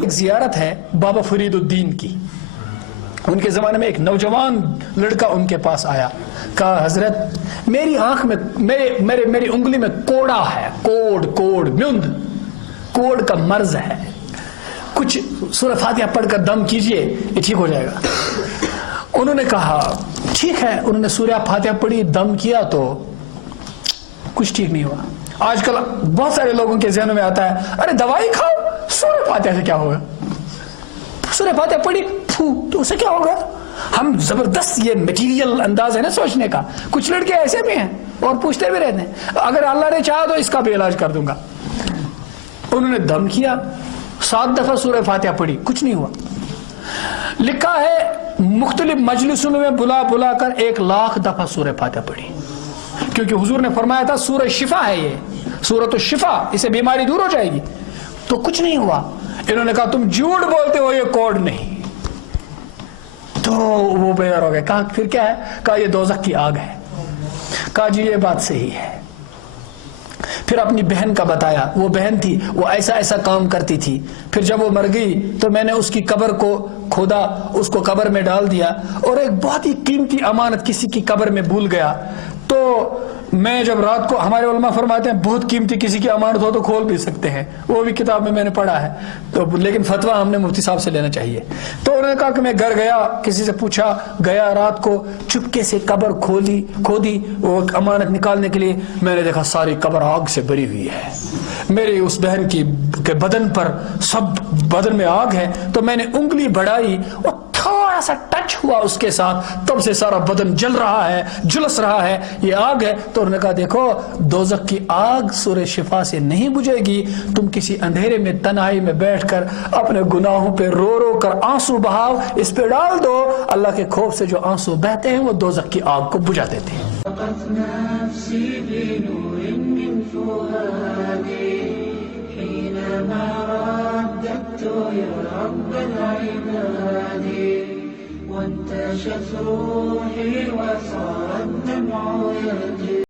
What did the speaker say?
ایک زیارت ہے بابا فرید الدین کی. ان کے زمانے میں ایک نوجوان لڑکا ان کے پاس آیا, کہا حضرت میری آنکھ میں میری انگلی میں کوڑا ہے, کوڑ میوند, کوڑ کا مرض ہے, کچھ سورہ فاتحہ پڑھ کر دم کیجئے یہ ٹھیک ہو جائے گا. انہوں نے کہا ٹھیک ہے. انہوں نے سورہ فاتحہ پڑھی, دم کیا تو کچھ ٹھیک نہیں ہوا. آج کل بہت سارے لوگوں کے ذہنوں میں آتا ہے ارے دوائی کھاؤ, سورہ فاتحہ سے کیا ہوگا, سورہ فاتحہ پڑھی تو اسے کیا ہوگا. ہم زبردست, یہ میٹیریل انداز ہے نا سوچنے کا. کچھ لڑکے ایسے بھی ہیں اور پوچھتے بھی رہتے ہیں اگر اللہ نے چاہا تو اس کا بھی علاج کر دوں گا. انہوں نے دم کیا, 7 دفعہ سورہ فاتحہ پڑھی, کچھ نہیں ہوا. لکھا ہے مختلف مجلسوں میں بلا کر 1,00,000 دفعہ سورہ فاتحہ پڑھی, کیونکہ حضور نے فرمایا تھا سورہ شفا ہے, یہ سورۃ الشفا, اسے بیماری دور ہو جائے گی. تو کچھ نہیں ہوا. انہوں نے کہا تم جھوٹ بولتے ہو, یہ کوڑ نہیں. تو وہ بیدار ہو گئے. کہا پھر کیا ہے, کہا یہ دوزخ کی آگ ہے. کہا جی یہ بات صحیح ہے. پھر اپنی بہن کا بتایا, وہ بہن تھی وہ ایسا کام کرتی تھی. پھر جب وہ مر گئی تو میں نے اس کی قبر کو کھودا, اس کو قبر میں ڈال دیا, اور ایک بہت ہی قیمتی امانت کسی کی قبر میں بھول گیا. تو میں جب رات کو, ہمارے علماء فرماتے ہیں بہت قیمتی کسی کی امانت ہو تو کھول بھی سکتے ہیں, وہ بھی کتاب میں نے پڑھا ہے, تو لیکن فتویٰ ہم نے مفتی صاحب سے لینا چاہیے. تو انہوں نے کہا کہ میں گھر گیا, کسی سے پوچھا, گیا رات کو چپکے سے قبر کھودی وہ امانت نکالنے کے لیے. میں نے دیکھا ساری قبر آگ سے بھری ہوئی ہے. میری اس بہن کے بدن پر, سب بدن میں آگ ہے. تو میں نے انگلی بڑھائی اور تھوڑا سا ٹچ ہوا اس کے ساتھ, تب سے سارا بدن جل رہا ہے, جلس رہا ہے, یہ آگ ہے. تو انہوں نے کہا دیکھو دوزخ کی آگ سورہ شفا سے نہیں بجھے گی. تم کسی اندھیرے میں تنہائی میں بیٹھ کر اپنے گناہوں پہ رو کر آنسو بہاؤ, اس پہ ڈال دو. اللہ کے خوف سے جو آنسو بہتے ہیں وہ دوزخ کی آگ کو بجھا دیتے ہیں. وانتشت روحي وصار الدمع يجري